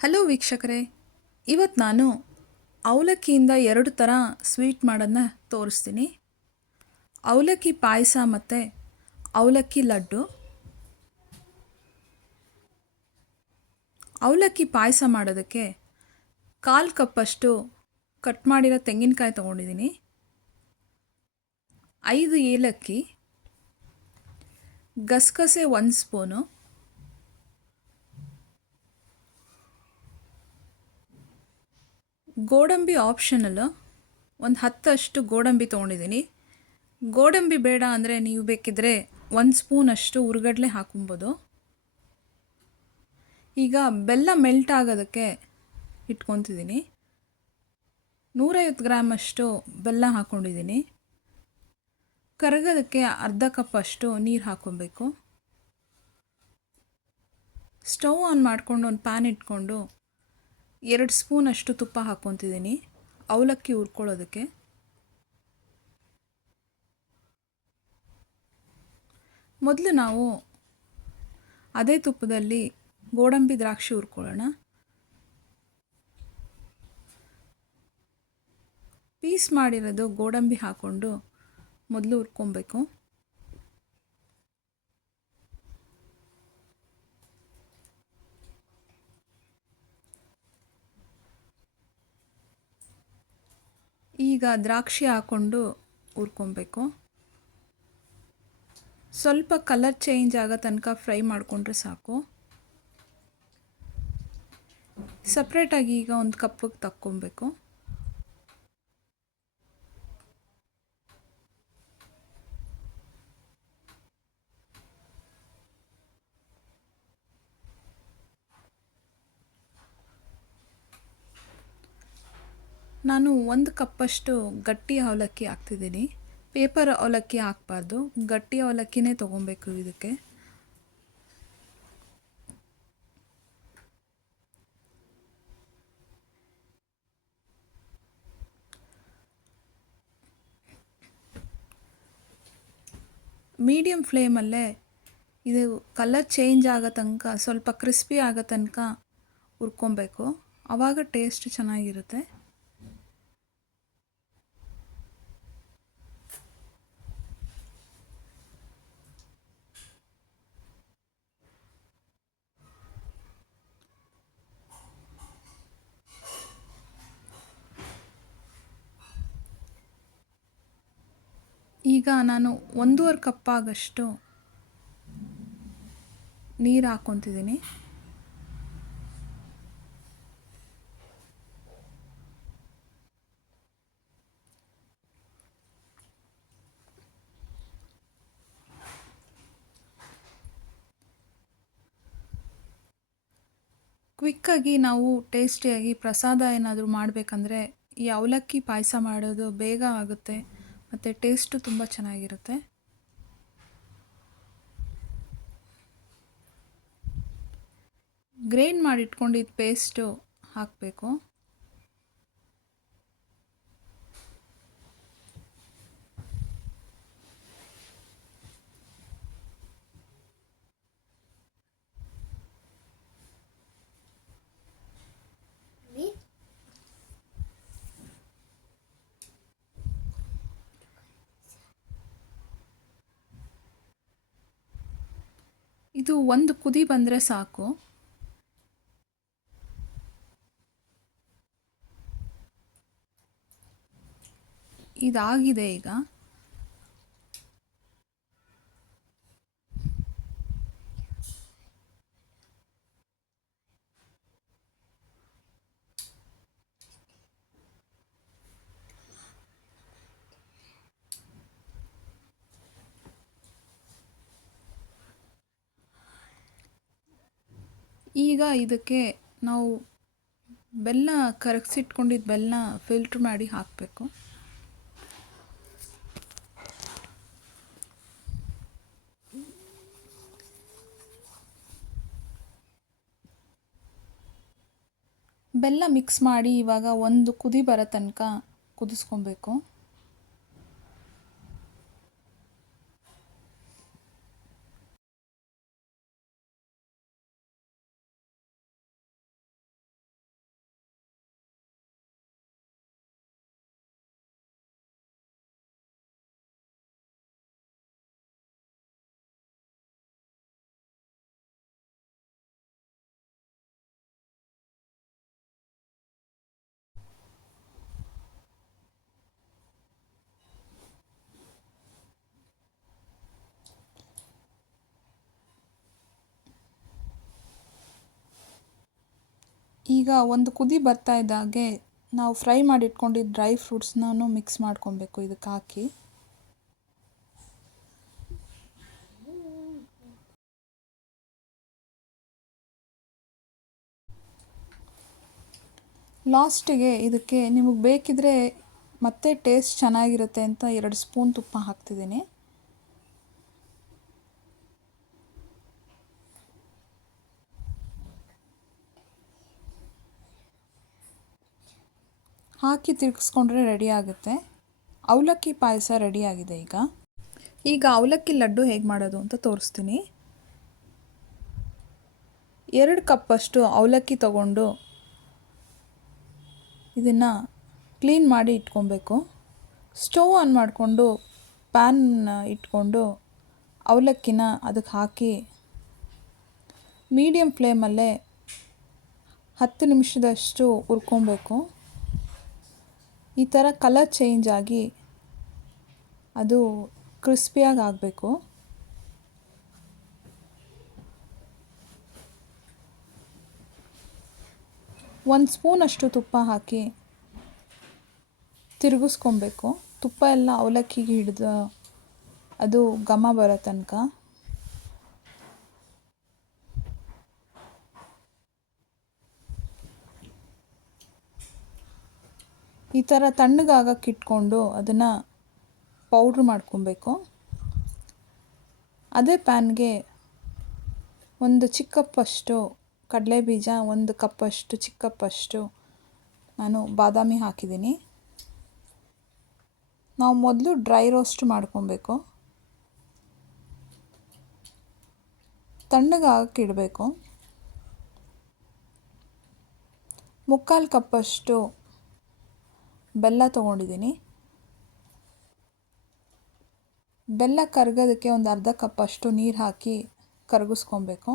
Hello ವೀಕ್ಷಕರೇ ಇವತ್ತು ನಾನು ಅವಲಕ್ಕಿಯಿಂದ ಎರಡು ಥರ ಸ್ವೀಟ್ ಮಾಡೋದನ್ನ ತೋರಿಸ್ತೀನಿ. ಅವಲಕ್ಕಿ ಪಾಯಸ ಮತ್ತು ಅವಲಕ್ಕಿ ಲಡ್ಡು. ಅವಲಕ್ಕಿ ಪಾಯಸ ಮಾಡೋದಕ್ಕೆ ಕಾಲು ಕಪ್ಪಷ್ಟು ಕಟ್ ಮಾಡಿರೋ ತೆಂಗಿನಕಾಯಿ ತೊಗೊಂಡಿದ್ದೀನಿ. ಐದು ಏಲಕ್ಕಿ, ಗಸಗಸೆ ಒಂದು ಸ್ಪೂನು ಗೋಡಂಬಿ ಆಪ್ಷನಲ್ಲು ಒಂದು ಹತ್ತಷ್ಟು ಗೋಡಂಬಿ ತೊಗೊಂಡಿದ್ದೀನಿ. ಗೋಡಂಬಿ ಬೇಡ ಅಂದರೆ ನೀವು ಬೇಕಿದ್ದರೆ ಒಂದು ಸ್ಪೂನಷ್ಟು ಹುರ್ಗಡ್ಲೆ ಹಾಕೊಬೋದು ಈಗ ಬೆಲ್ಲ ಮೆಲ್ಟ್ ಆಗೋದಕ್ಕೆ ಇಟ್ಕೊತಿದ್ದೀನಿ. ನೂರೈವತ್ತು ಗ್ರಾಮಷ್ಟು ಬೆಲ್ಲ ಹಾಕ್ಕೊಂಡಿದ್ದೀನಿ. ಕರಗೋದಕ್ಕೆ ಅರ್ಧ ಕಪ್ಪಷ್ಟು ನೀರು ಹಾಕ್ಕೊಬೇಕು. ಸ್ಟವ್ ಆನ್ ಮಾಡಿಕೊಂಡು ಒಂದು ಪ್ಯಾನ್ ಇಟ್ಕೊಂಡು ಎರಡು ಸ್ಪೂನಷ್ಟು ತುಪ್ಪ ಹಾಕ್ಕೊತಿದ್ದೀನಿ. ಅವಲಕ್ಕಿ ಹುರ್ಕೊಳ್ಳೋದಕ್ಕೆ. ಮೊದಲು ನಾವು ಅದೇ ತುಪ್ಪದಲ್ಲಿ ಗೋಡಂಬಿ ದ್ರಾಕ್ಷಿ ಹುರ್ಕೊಳ್ಳೋಣ. ಪೀಸ್ ಮಾಡಿರೋದು ಗೋಡಂಬಿ ಹಾಕ್ಕೊಂಡು ಮೊದಲು ಹುರ್ಕೊಬೇಕು. ಈಗ ದ್ರಾಕ್ಷಿ ಹಾಕ್ಕೊಂಡು ಹುರ್ಕೊಬೇಕು. ಸ್ವಲ್ಪ ಕಲರ್ ಚೇಂಜ್ ಆಗೋ ತನಕ ಫ್ರೈ ಮಾಡಿಕೊಂಡ್ರೆ ಸಾಕು. ಸಪ್ರೇಟಾಗಿ ಈಗ ಒಂದು ಕಪ್ಪಿಗೆ ತಕ್ಕೊಬೇಕು. ನಾನು ಒಂದು ಕಪ್ಪಷ್ಟು ಗಟ್ಟಿ ಅವಲಕ್ಕಿ ಹಾಕ್ತಿದ್ದೀನಿ. ಪೇಪರ್ ಅವಲಕ್ಕಿ ಹಾಕ್ಬಾರ್ದು. ಗಟ್ಟಿ ಅವಲಕ್ಕಿನೇ ತೊಗೊಬೇಕು ಇದಕ್ಕೆ. ಮೀಡಿಯಮ್ ಫ್ಲೇಮಲ್ಲೇ ಇದು ಕಲರ್ ಚೇಂಜ್ ಆಗೋ ತನಕ, ಸ್ವಲ್ಪ ಕ್ರಿಸ್ಪಿ ಆಗೋ ತನಕ ಹುರ್ಕೊಬೇಕು. ಆವಾಗ ಟೇಸ್ಟ್ ಚೆನ್ನಾಗಿರುತ್ತೆ. ಈಗ ನಾನು ಒಂದೂವರೆ ಕಪ್ಪಾಗಷ್ಟು ನೀರು ಹಾಕ್ಕೊತಿದ್ದೀನಿ ಕ್ವಿಕ್ಕಾಗಿ ನಾವು ಟೇಸ್ಟಿಯಾಗಿ ಪ್ರಸಾದ ಏನಾದರೂ ಮಾಡಬೇಕಂದ್ರೆ ಈ ಅವಲಕ್ಕಿ ಪಾಯಸ ಮಾಡೋದು ಬೇಗ ಆಗುತ್ತೆ. ಮತ್ತು ಟೇಸ್ಟು ತುಂಬ ಚೆನ್ನಾಗಿರುತ್ತೆ. ಗ್ರೈಂಡ್ ಮಾಡಿಟ್ಕೊಂಡಿದ್ದ ಪೇಸ್ಟು ಹಾಕಬೇಕು. ಇದು ಒಂದು ಕುದಿ ಬಂದರೆ ಸಾಕು. ಇದಾಗಿದೆ ಈಗ. ಈಗ ಇದಕ್ಕೆ ನಾವು ಬೆಲ್ಲ ಕರಗಿಸಿಟ್ಕೊಂಡಿದ್ದ ಬೆಲ್ಲ ಫಿಲ್ಟ್ರ್ ಮಾಡಿ ಹಾಕಬೇಕು. ಬೆಲ್ಲ ಮಿಕ್ಸ್ ಮಾಡಿ ಇವಾಗ ಒಂದು ಕುದಿ ಬರೋ ತನಕ ಕುದಿಸ್ಕೊಬೇಕು. ಈಗ ಒಂದು ಕುದಿ ಬರ್ತಾ ಇದ್ದಾಗೆ ನಾವು ಫ್ರೈ ಮಾಡಿ ಇಟ್ಕೊಂಡಿದ್ದ ಡ್ರೈ ಫ್ರೂಟ್ಸ್ನೂ ಮಿಕ್ಸ್ ಮಾಡ್ಕೊಬೇಕು ಇದಕ್ಕೆ ಹಾಕಿ. ಲಾಸ್ಟಿಗೆ ಇದಕ್ಕೆ ನಿಮಗೆ ಬೇಕಿದ್ರೆ ಮತ್ತೆ ಟೇಸ್ಟ್ ಚೆನ್ನಾಗಿರುತ್ತೆ ಅಂತ ಎರಡು ಸ್ಪೂನ್ ತುಪ್ಪ ಹಾಕ್ತಿದ್ದೀನಿ. ಹಾಕಿ ತಿರುಗಿಸ್ಕೊಂಡ್ರೆ ರೆಡಿ ಆಗುತ್ತೆ. ಅವಲಕ್ಕಿ ಪಾಯಸ ರೆಡಿಯಾಗಿದೆ ಈಗ. ಈಗ ಅವಲಕ್ಕಿ ಲಡ್ಡು ಹೇಗೆ ಮಾಡೋದು ಅಂತ ತೋರಿಸ್ತೀನಿ. ಎರಡು ಕಪ್ಪಷ್ಟು ಅವಲಕ್ಕಿ ತಗೊಂಡು ಇದನ್ನು ಕ್ಲೀನ್ ಮಾಡಿ ಇಟ್ಕೊಬೇಕು. ಸ್ಟವ್ ಆನ್ ಮಾಡಿಕೊಂಡು ಪ್ಯಾನ್ ಇಟ್ಕೊಂಡು ಅವಲಕ್ಕಿನ ಅದಕ್ಕೆ ಹಾಕಿ ಮೀಡಿಯಮ್ ಫ್ಲೇಮಲ್ಲೇ ಹತ್ತು ನಿಮಿಷದಷ್ಟು ಹುರ್ಕೊಬೇಕು. ಈ ಥರ ಕಲರ್ ಚೇಂಜ್ ಆಗಿ ಅದು ಕ್ರಿಸ್ಪಿಯಾಗಿ ಆಗಬೇಕು. ಒಂದು ಸ್ಪೂನಷ್ಟು ತುಪ್ಪ ಹಾಕಿ ತಿರುಗಿಸ್ಕೊಬೇಕು. ತುಪ್ಪ ಎಲ್ಲ ಅವಲಕ್ಕಿಗೆ ಹಿಡಿದು ಅದು ಘಮ ಬರೋ ತನಕ. ಈ ಥರ ತಣ್ಣಗಾಗಕ್ಕೆ ಇಟ್ಕೊಂಡು ಅದನ್ನು ಪೌಡ್ರ್ ಮಾಡ್ಕೊಬೇಕು. ಅದೇ ಪ್ಯಾನ್ಗೆ ಒಂದು ಚಿಕ್ಕಪ್ಪಷ್ಟು ಕಡಲೆ ಬೀಜ ಒಂದು ಕಪ್ಪಷ್ಟು ಚಿಕ್ಕಪ್ಪಷ್ಟು ನಾನು ಬಾದಾಮಿ ಹಾಕಿದ್ದೀನಿ. ನಾವು ಮೊದಲು ಡ್ರೈ ರೋಸ್ಟ್ ಮಾಡ್ಕೊಬೇಕು. ತಣ್ಣಗಾಗಕ್ಕೆ ಇಡಬೇಕು. ಮುಕ್ಕಾಲು ಕಪ್ಪಷ್ಟು ಬೆಲ್ಲ ತೊಗೊಂಡಿದ್ದೀನಿ. ಬೆಲ್ಲ ಕರಗೋದಕ್ಕೆ ಒಂದು ಅರ್ಧ ಕಪ್ ಅಷ್ಟು ನೀರು ಹಾಕಿ ಕರಗಿಸ್ಕೊಬೇಕು.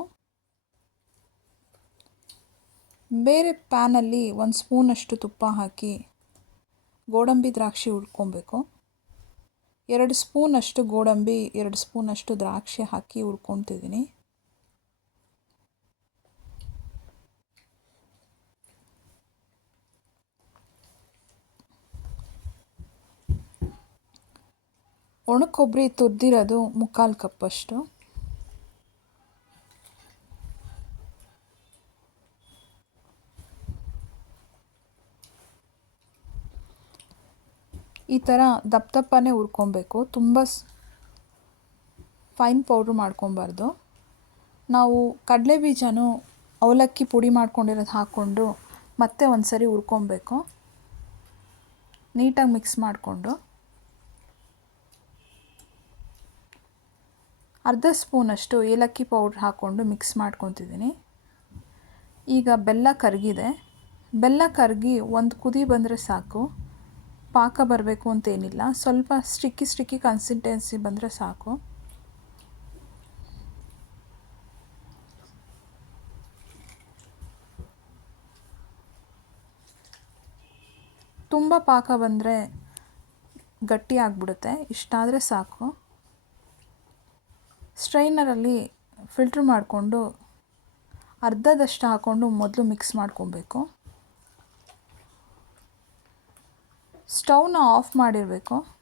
ಬೇರೆ ಪ್ಯಾನಲ್ಲಿ ಒಂದು ಸ್ಪೂನಷ್ಟು ತುಪ್ಪ ಹಾಕಿ ಗೋಡಂಬಿ ದ್ರಾಕ್ಷಿ ಹುರ್ಕೊಬೇಕು. ಎರಡು ಸ್ಪೂನಷ್ಟು ಗೋಡಂಬಿ, ಎರಡು ಸ್ಪೂನಷ್ಟು ದ್ರಾಕ್ಷಿ ಹಾಕಿ ಹುರ್ಕೊತಿದ್ದೀನಿ. ಒಣ ಕೊಬ್ಬರಿ ತುರಿದಿರೋದು ಮುಕ್ಕಾಲು ಕಪ್ಪಷ್ಟು. ಈ ಥರ ದಪ್ಪ ದಪ್ಪನೇ ಹುರ್ಕೊಬೇಕು. ತುಂಬ ಫೈನ್ ಪೌಡ್ರ್ ಮಾಡ್ಕೊಬಾರ್ದು. ನಾವು ಕಡಲೆ ಬೀಜನೂ ಅವಲಕ್ಕಿ ಪುಡಿ ಮಾಡ್ಕೊಂಡಿರೋದು ಹಾಕ್ಕೊಂಡು ಮತ್ತೆ ಒಂದು ಸರಿ ಹುರ್ಕೊಬೇಕು. ನೀಟಾಗಿ ಮಿಕ್ಸ್ ಮಾಡಿಕೊಂಡು. ಅರ್ಧ ಸ್ಪೂನಷ್ಟು ಏಲಕ್ಕಿ ಪೌಡ್ರ್ ಹಾಕ್ಕೊಂಡು ಮಿಕ್ಸ್ ಮಾಡ್ಕೊತಿದ್ದೀನಿ. ಈಗ ಬೆಲ್ಲ ಕರಗಿದೆ. ಬೆಲ್ಲ ಕರಗಿ ಒಂದು ಕುದಿ ಬಂದರೆ ಸಾಕು. ಪಾಕ ಬರಬೇಕು ಅಂತೇನಿಲ್ಲ. ಸ್ವಲ್ಪ ಸ್ಟಿಕ್ಕಿ ಸ್ಟಿಕ್ಕಿ ಕನ್ಸಿಸ್ಟೆನ್ಸಿ ಬಂದರೆ ಸಾಕು. ತುಂಬ ಪಾಕ ಬಂದರೆ ಗಟ್ಟಿ ಆಗಿಬಿಡುತ್ತೆ. ಇಷ್ಟಾದರೆ ಸಾಕು. ಸ್ಟ್ರೈನರಲ್ಲಿ ಫಿಲ್ಟ್ರ್ ಮಾಡಿಕೊಂಡು ಅರ್ಧದಷ್ಟು ಹಾಕ್ಕೊಂಡು ಮೊದಲು ಮಿಕ್ಸ್ ಮಾಡ್ಕೊಬೇಕು. ಸ್ಟವ್ನ ಆಫ್ ಮಾಡಿರಬೇಕು.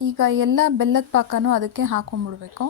ಈಗ ಎಲ್ಲ ಬೆಲ್ಲದ ಪಾಕನೂ ಅದಕ್ಕೆ ಹಾಕೊಂಬಿಡ್ಬೇಕು.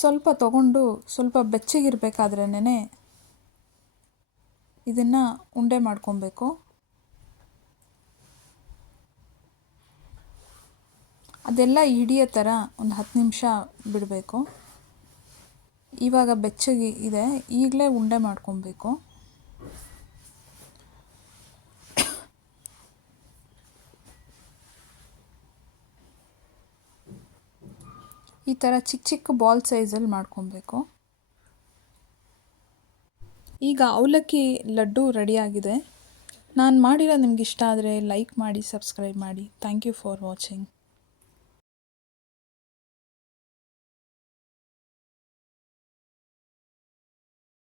ಸ್ವಲ್ಪ ತಗೊಂಡು ಸ್ವಲ್ಪ ಬೆಚ್ಚಗಿರಬೇಕಾದ್ರೇ ಇದನ್ನು ಉಂಡೆ ಮಾಡ್ಕೊಬೇಕು. ಅದೆಲ್ಲ ಹಿಡಿಯೋ ಥರ ಒಂದು ಹತ್ತು ನಿಮಿಷ ಬಿಡಬೇಕು. ಇವಾಗ ಬೆಚ್ಚಗೆ ಇದೆ, ಈಗಲೇ ಉಂಡೆ ಮಾಡ್ಕೊಬೇಕು. ಈ ಥರ ಚಿಕ್ಕ ಚಿಕ್ಕ ಬಾಲ್ ಸೈಜಲ್ಲಿ ಮಾಡ್ಕೊಬೇಕು. ಈಗ ಅವಲಕ್ಕಿ ಲಡ್ಡು ರೆಡಿಯಾಗಿದೆ ನಾನು ಮಾಡಿರೋ ನಿಮ್ಗೆ ಇಷ್ಟ ಆದರೆ ಲೈಕ್ ಮಾಡಿ ಸಬ್ಸ್ಕ್ರೈಬ್ ಮಾಡಿ. Thank you for watching